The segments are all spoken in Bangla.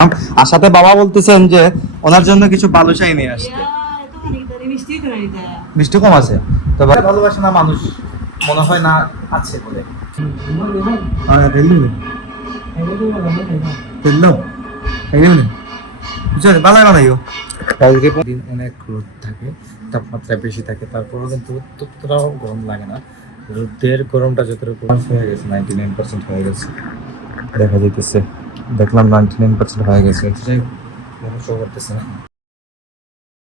আর সাথে বাবা বলতেছেন যে ওনার জন্য কিছু বালুশাই নিয়ে আসতে। মিষ্টি কম আছে তো ভালোবাসে না মানুষ মনে হয় না আছে বলে অনেক রোদ থাকে, তাপমাত্রা বেশি থাকে, তারপরেও কিন্তু ততটাও গরম লাগে না। রোদের গরমটা যতটুকু হয়ে গেছে 99% হয়ে গেছে দেখা যাইতেছে, দেখলাম 99% হয়ে গেছে, এটাই মনে শো করতেছে না।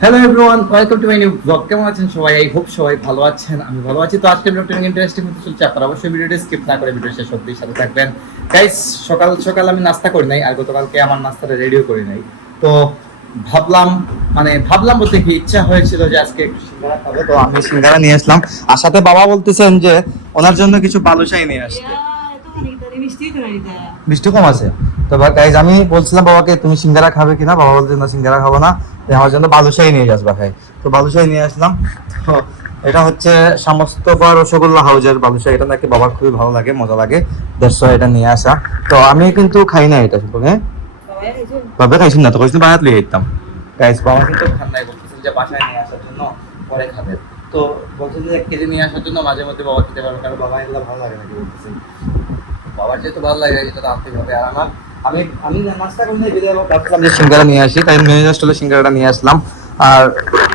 Hello everyone, welcome to my new blog. কেমন আছেন সবাই? আই হোপ সবাই ভালো আছেন, আমি ভালো আছি। তো আজকে ব্লগটা ইন্টারেস্টিং হতে চলছে, আপনারা অবশ্যই ভিডিওটা স্কিপ না করে ভিডিও শেষ অবধি সাথে থাকবেন। গাইস, সকাল সকাল আমি নাস্তা করি নাই, আর গতকালকে আমার নাস্তাটা রেডিও করি নাই। তো ভাবলাম বলতে কি ইচ্ছা হয়েছিল যে আজকে একটু সিঙ্গারা খাবো, তো আমি সিঙ্গারা নিয়ে আসলাম। আর সাথে বাবা বলতেছেন যে ওনার জন্য কিছু বালুশাই নিয়ে আসতে। মিষ্টি কম আছে তো গাইজ, আমি বলছিলাম বাবাকে তুমি সিঙ্গারা খাবে কিনা, বাবা বলতে না সিঙ্গারা খাবো না, আমার জন্য বালুশাই নিয়ে আসবা খাই। তো বালুশাই নিয়ে আসলাম। তো এটা হচ্ছে সমস্তবার রসগোল্লা হাউজের বালুশাই, এটা নাকি বাবার খুবই ভালো লাগে, মজা লাগে, দেড়শো এটা নিয়ে আসা। তো আমি কিন্তু খাই না এটা, হ্যাঁ বাবা খাইছেন না তো কইছেন বাহাত লিয়ে যেতাম। গাইজ বাবা কিন্তু খান নাই, বলতেছেন যে বাসায় নিয়ে আসার জন্য পরে খাবে। তো বলছেন যে 1 কেজি নিয়ে আসার জন্য, মাঝে মধ্যে বাবা খেতে পারবে, কারণ বাবা এগুলো ভালো লাগে নাকি বলতেছেন। বাবার যেহেতু ভালো লাগে এটা আনতে হবে। আর আমি নাস্তা করি না, ভাবছিলাম যে সিঙ্গারা নিয়ে আসি, তাই মেয়ে হলে সিঙ্গারাটা নিয়ে আসলাম। আর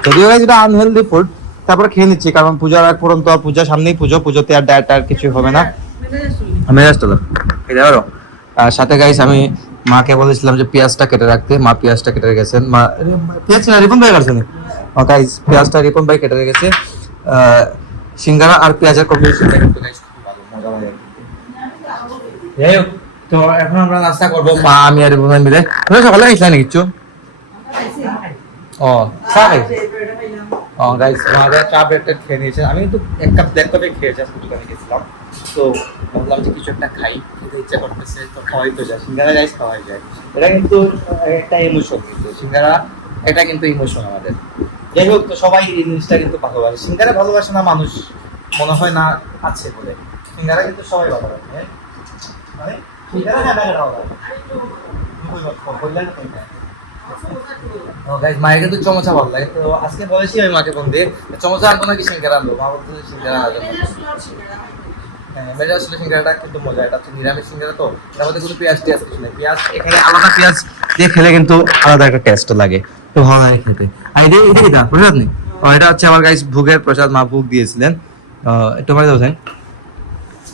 যদিও যেটা আনহেলদি ফুড, তারপরে খেয়ে নিচ্ছি, কারণ পূজার আগ পর্যন্ত, পূজার সামনেই পুজোতে আর ডায়েট আর কিছু হবে না। মেজাজ তোলা খেতে পারো। আর সাথে গাইস আমি মাকে বলেছিলাম যে পেঁয়াজটা কেটে রাখতে, মা পেঁয়াজটা কেটে রেখেছেন। মা পেঁয়াজ না রিপন ভাই কাটছেন, গাইস পেঁয়াজটা রিপন ভাই কেটে রেখেছে। সিঙ্গারা আর পেঁয়াজের কম্বিনেশনটা কিন্তু গাইস খুব ভালো, মজা লাগে। যাই হোক, তো এখন আমরা নাস্তা করবো, মা আমি আর বোন মিলে। তুমি সকালে খাইছিলা নাকি কিছু? ও চা খাইছি। ও গাইস, আমাদের চা ব্রেড খেয়ে নিয়েছে, আমি কিন্তু 1 কাপ 1.5 কাপে খেয়েছি, আজকে দোকানে গেছিলাম। তো ভাবলাম যে কিছু একটা খাই, খেতে ইচ্ছা করতেছে, তো খাওয়াই তো যায় সিঙ্গারা, গাইস খাওয়াই যায়। এটা কিন্তু একটা ইমোশন, কিন্তু সিঙ্গারা এটা কিন্তু ইমোশন আমাদের। যাই হোক, তো সবাই এই জিনিসটা কিন্তু ভালোবাসে। সিঙ্গারা ভালোবাসে না মানুষ মনে হয় না আছে বলে, সিঙ্গারা কিন্তু সবাই ভালোবাসে। মানে সিঙ্গারা না লাগে মায়ের কিন্তু চমচা ভালো লাগে। তো আজকে বলেছি আমি মাকে ফোন দিয়ে চমচা আনবো নাকি সিঙ্গারা আনবো, মা বলতে সিঙ্গারা আনবো। হ্যাঁ, মেজা আসলে সিঙ্গারাটা কিন্তু মজা, এটা হচ্ছে নিরামিষ সিঙ্গারা, তো এর মধ্যে কোনো পেঁয়াজ টিয়াজ কিছু নেই। পেঁয়াজ এখানে আলাদা পেঁয়াজ দিয়ে খেলে কিন্তু আলাদা একটা টেস্ট লাগে, তো ভালো লাগে খেতে। আর এটা কি প্রসাদ নেই, এটা হচ্ছে আমার গাইস ভোগের প্রসাদ, মা ভোগ দিয়েছিলেন। একটু পরে দেবেন,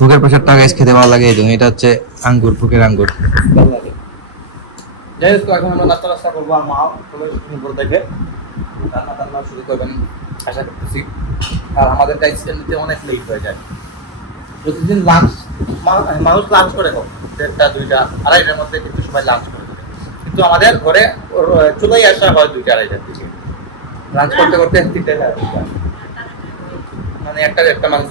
ভোগের প্রসাদটা গাইস খেতে ভালো লাগে, এই জন্য। এটা হচ্ছে আঙ্গুর, ভোগের আঙ্গুর, ভালো লাগে। যাই হোক, এখন আমরা নাস্তা করবো, আর মা উপর থেকে রান্না শুরু করবেন আশা করতেছি। আর আমাদের গাইস এমনিতে অনেক লেট হয়ে যায় প্রতিদিন। মানুষ লাঞ্চ করে 1টা 2টা 2:30টার মধ্যে কিন্তু সবাই লাঞ্চ করে দেবে, কিন্তু আমাদের ঘরে চলেই আসা হয় 2টা 2:30টার দিকে, লাঞ্চ করতে করতে 3টা 4টা, মানে একটা মানুষ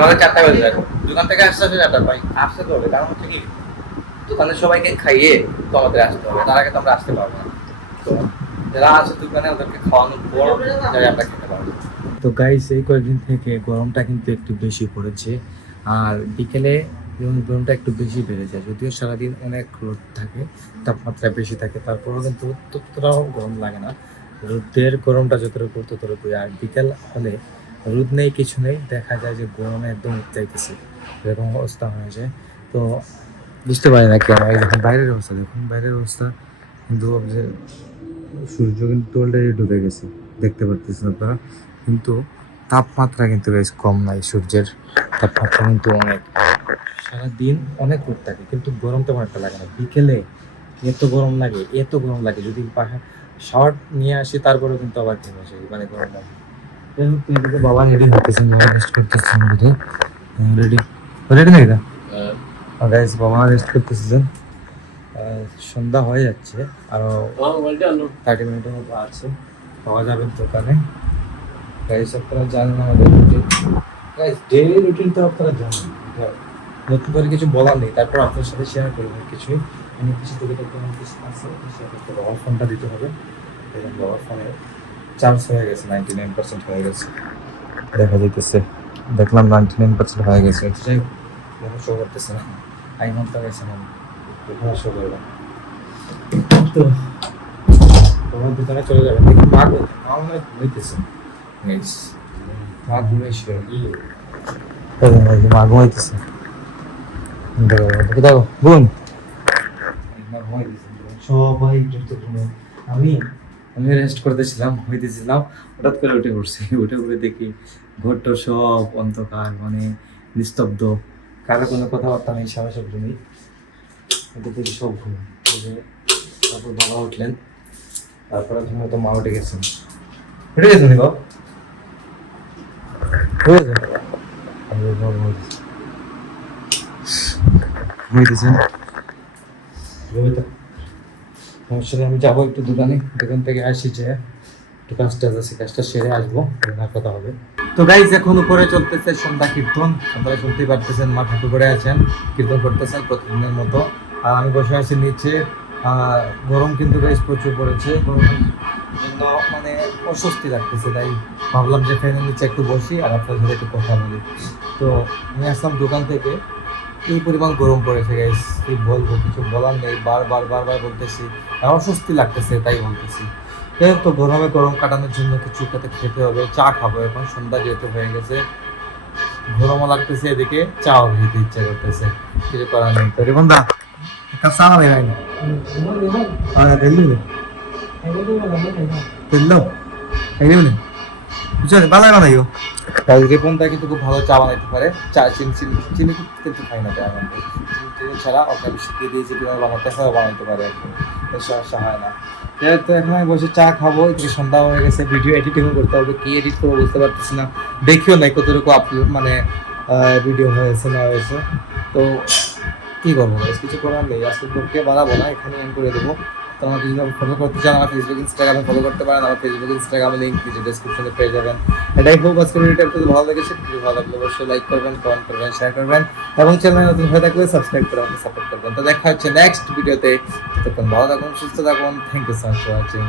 আমাদের 4টা বেজে যায়। দোকান থেকে আসতে 4টা পাই, আসতে তো হবে, কারণ হচ্ছে কি দোকানের সবাইকে খাইয়ে তো আমাদের আসতে হবে, তার আগে তো আমরা আসতে পারবো না। তো যারা আছে দোকানে ওদেরকে খাওয়ানোর পর যারা আমরা খেতে পারবো। তো গাইস, এই কয়েকদিন থেকে গরমটা কিন্তু একটু বেশি পড়েছে, আর বিকেলে গরমটা একটু বেশি বেড়ে যায়। যদিও সারাদিন অনেক রোদ থাকে, তাপমাত্রা বেশি থাকে, তারপরেও কিন্তু ততটাও গরম লাগে না। রোদের গরমটা যতটুকু ততটুকুই। আর বিকেল হলে রোদ নেই, কিছু নেই, দেখা যায় যে গরমে একদম উঠতেছে, এরকম অবস্থা হয়ে যায়। তো বুঝতে পারি না কি আমার যখন বাইরের অবস্থা, দেখুন বাইরের অবস্থা কিন্তু যে সূর্য কিন্তু অলরেডি ডুবে গেছে, দেখতে পারতেছেন আপনারা, কিন্তু তাপমাত্রা কিন্তু বেশ কম নাই, সূর্যের তাপমাত্রা কিন্তু অনেক, সারাদিন অনেক রোদ থাকে, কিন্তু গরম তেমন একটা লাগে না। বিকেলে এত গরম লাগে যদি শাওয়ার নিয়ে আসি, তারপরেও কিন্তু আবার ঘেমে আসে, মানে গরম লাগে। বাবা রেডি হতেছেন, বাবা রেস্ট করতেছেন, রেডি রেডি নাকি না গাইস, বাবা রেস্ট করতেছিলেন। সন্ধ্যা হয়ে যাচ্ছে, আরো 30 মিনিটের মতো আছে, পাওয়া যাবে দোকানে। গাইস আপনারা জানেন আমাদের রুটিন, গাইস ডেইলি রুটিন তো আপনারা জানেন, নতুন করে কিছু বলার নেই। তারপর আপনার সাথে শেয়ার করবো কিছুই, আমি কিছু থেকে কিছু আছে শেয়ার করতে। বাবার ফোনটা দিতে হবে, বাবার ফোনে চার্জ হয়ে গেছে, 99% হয়ে গেছে দেখা যাইতেছে, দেখলাম 99% হয়ে গেছে, এটাই শো করতেছে না। আইমন তো গেছে না এখন আসো করবো তো তোমার দোকানে চলে যাবে দেখি মা মনে হয় ঘুমাইতেছে মা ঘুমাইছিল মা ঘুমাইতেছে দেখো বোন মা ঘুমাইতেছে সবাই দ্রুত ঘুমায় আমি আমি রেস্ট করতেছিলাম ঘুমাইতেছিলাম হঠাৎ করে উঠে পড়ছি উঠে পড়ে দেখি ঘরটা সব অন্ধকার মানে নিস্তব্ধ কারো কোনো কথাবার্তা নেই সবাই সব ঘুমি দেখি সব ঘুম তারপর বাবা উঠলেন তারপরে ঘুমে তো মা উঠে গেছেন উঠে গেছেন বাবা ঘুমাইতেছেন সমস্যা নেই আমি যাবো একটু দোকান থেকে আসি যে একটু কাজটা আছে কাজটা সেরে আসবো না কথা হবে তো গাইজ এখন উপরে চলতেছে সন্ধ্যা কীর্তন আপনারা শুনতেই পারতেছেন মা ঠাকুর করে আছেন কীর্তন করতেছেন প্রতিদিনের মতো আর আমি বসে আছি নিচে গরম কিন্তু গাইজ প্রচুর পড়েছে গরমের জন্য মানে অস্বস্তি লাগতেছে তাই ভাবলাম যে ফ্যানের নিচে একটু বসি আর আপনার সাথে একটু কথা বলি তো আমি আসলাম দোকান থেকে এই পরিমাণ গরম পড়েছে গাইজ কি বলবো কিছু বলার নেই বারবার বলতেছি আর অস্বস্তি লাগতেছে তাই বলতেছি তো গরমে গরম কাটানোর জন্য কিছু খেতে হবে চা খাবো এখন সন্ধ্যা যেহেতু হয়ে গেছে গরমও লাগতেছে এদিকে চাও খেতে ইচ্ছা করতেছে কিছু করার নেই তো রিপন দা একটা চা না ভাই রিপনটা কিন্তু খুব ভালো চা বানাইতে পারে চা চিনি কিন্তু খাই না চিনি ছাড়া ওকে আমি শিখিয়ে দিয়েছি কিভাবে বানাতে হয় বানাইতে পারে আর কি সমস্যা হয় না তো এখন আমি বসে চা খাবো একটু সন্ধ্যা হয়ে গেছে ভিডিও এডিটিংও করতে হবে কি এডিট করবো বুঝতে পারতেছি না দেখিও নাই কতটুকু আপলোড মানে ভিডিও হয়েছে না হয়েছে তো কী করবো কিছু করার নেই আজকে তোকে বানাবো না এখানে এন্ড করে দেবো তো আমাকে যদি ফলো করতে চান আমার ফেসবুক ইনস্টাগ্রামে ফলো করতে পারেন আমার ফেসবুক ইনস্টাগ্রামে লিঙ্ক ভিডিও ডেসক্রিপশনে পেয়ে যাবেন এটাই হোক আজকের ভিডিওটা যদি ভালো লেগেছে ভিডিও ভালো লাগলে অবশ্যই লাইক করবেন কমেন্ট করবেন শেয়ার করবেন এবং চ্যানেলে নতুন হয়ে থাকলে সাবস্ক্রাইব করে আমাকে সাপোর্ট করবেন তো দেখা হচ্ছে নেক্সট ভিডিওতে ততক্ষণ ভালো থাকুন সুস্থ থাকুন thank you so much for watching